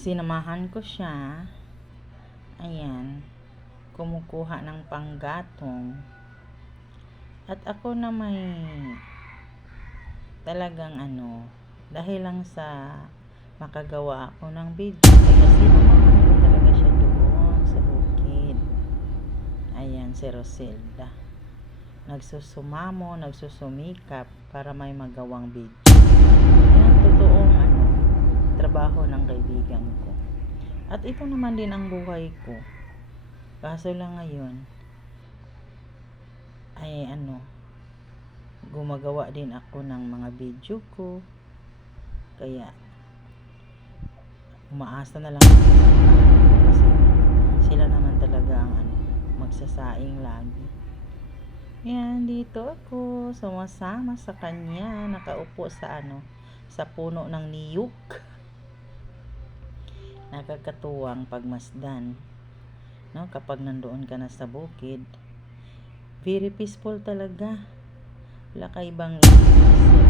Sinamahan ko siya. Ayan, kumukuha ng panggatong. At ako na may talagang dahil lang sa makagawa ako ng video, kaya sinamahan ko talaga siya doon sa bukid. Ayan, si Roselda nagsusumamo, nagsusumikap para may magawang video. Ayan, totoong trabaho ng kaibigan ko. At ito naman din ang buhay ko. Kaso lang ngayon ay gumagawa din ako ng mga video ko. Kaya umaasa na lang ako sa mga anak ko kasi sila naman talaga ang magsasaing lagi. Yan, dito ako sumasama sa kanya, nakaupo sa sa puno ng niyuk. Nakakatuwang pagmasdan, no, kapag nandoon ka na sa bukid. Very peaceful talaga. Wala ka ibang iisip.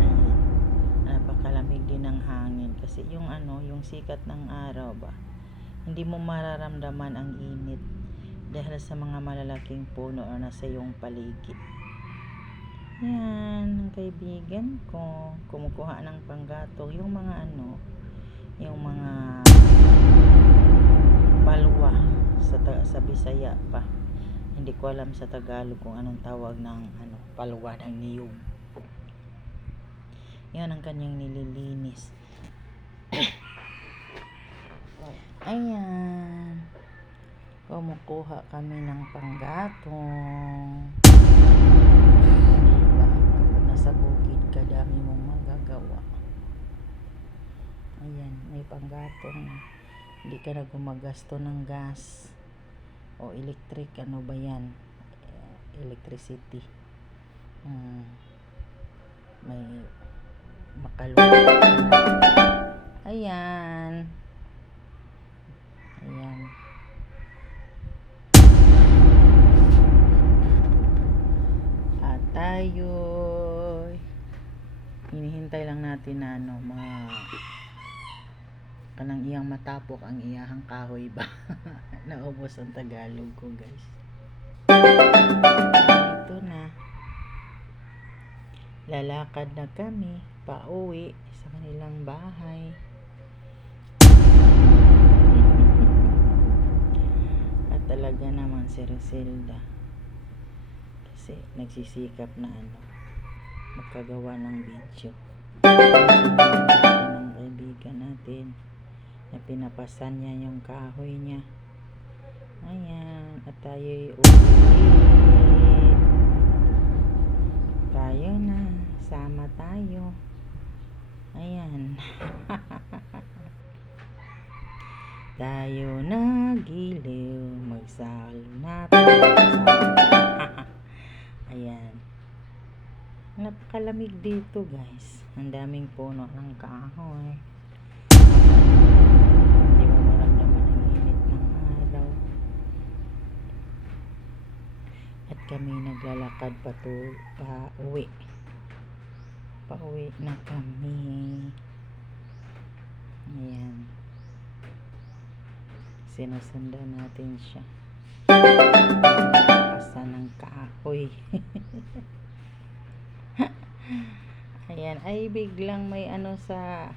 Ayan, napakalamig din ng hangin kasi yung sikat ng araw ba, hindi mo mararamdaman ang init dahil sa mga malalaking puno na nasa iyong paligid. Yan, ang kaibigan ko kumukuha ng panggatong, yung mga palwa sa Bisaya pa. Hindi ko alam sa Tagalog kung anong tawag ng palwa ng niyog. Yan ang kanyang nililinis. Ayan, kumukuha kami ng panggatong. Diba, kapag nasa bukid ka, dami mong magagawa. Ayan, may panggatong. Hindi ka na gumagasto ng gas o electric, ba yan, electricity. May makalulog. Ayan, at tayo hinihintay lang natin na kanang iyang matapok ang iyahang kahoy ba. Naubos ang Tagalog ko, guys. Ito na, lalakad na kami pauwi sa kanilang bahay. At talaga naman si Roselda kasi nagsisikap na magkagawa ng video ng kaibigan natin na pinapasan niya yung kahoy niya. Ayan, at tayo'y uuwi. Tayo na, sama tayo. Ayan. Tayo na giliw, magsalo natin. Ayan, napakalamig dito, guys. Ang daming puno ng kahoy. Hindi mo maramdaman ang init ng araw. At kami naglalakad pauwi. Pauwi na kami. Ayan, sinusundan natin siya. Pasa ng kahoy. Ayan, ay biglang may sa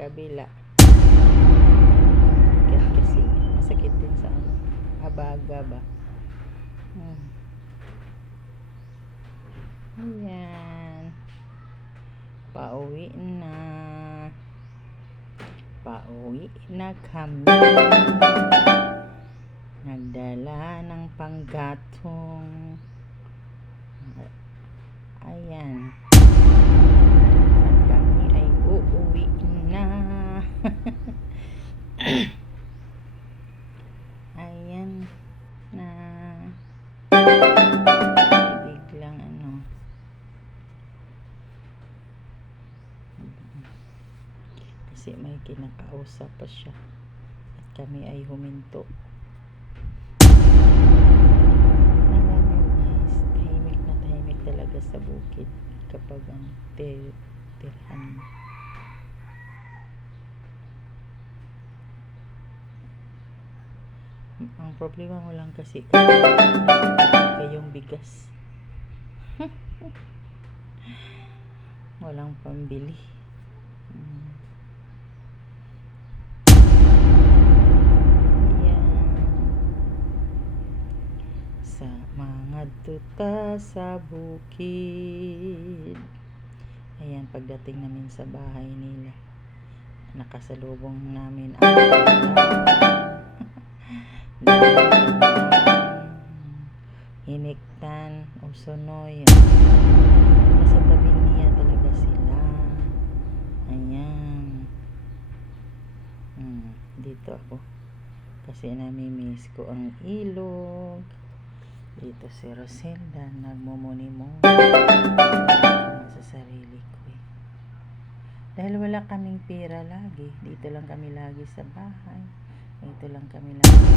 kabila. Kasi masakit din sa abaga ba. Ayan, pauwi na kami. Nagdala ng panggatong. Ayan, at kami ay uuwi na. Ayan na, biglang kasi may kinakausap pa siya at kami ay huminto. Tahimik talaga sa bukid kapag ang tirhan mo. Ang problema mo lang kasi kayong bigas. Walang pambili. Ayan. Sa mga tuta sa bukid. Ayan, pagdating namin sa bahay nila, nakasalubong namin ang Hiniktan o Sonoy. Nasa tabi niya talaga sila. Ayan. Dito ako kasi namimiss ko ang ilog. Dito si Roselda nagmumuni-muni sa sarili ko dahil wala kaming pera lagi. Dito lang kami lagi sa bahay. Dito lang kami lagi.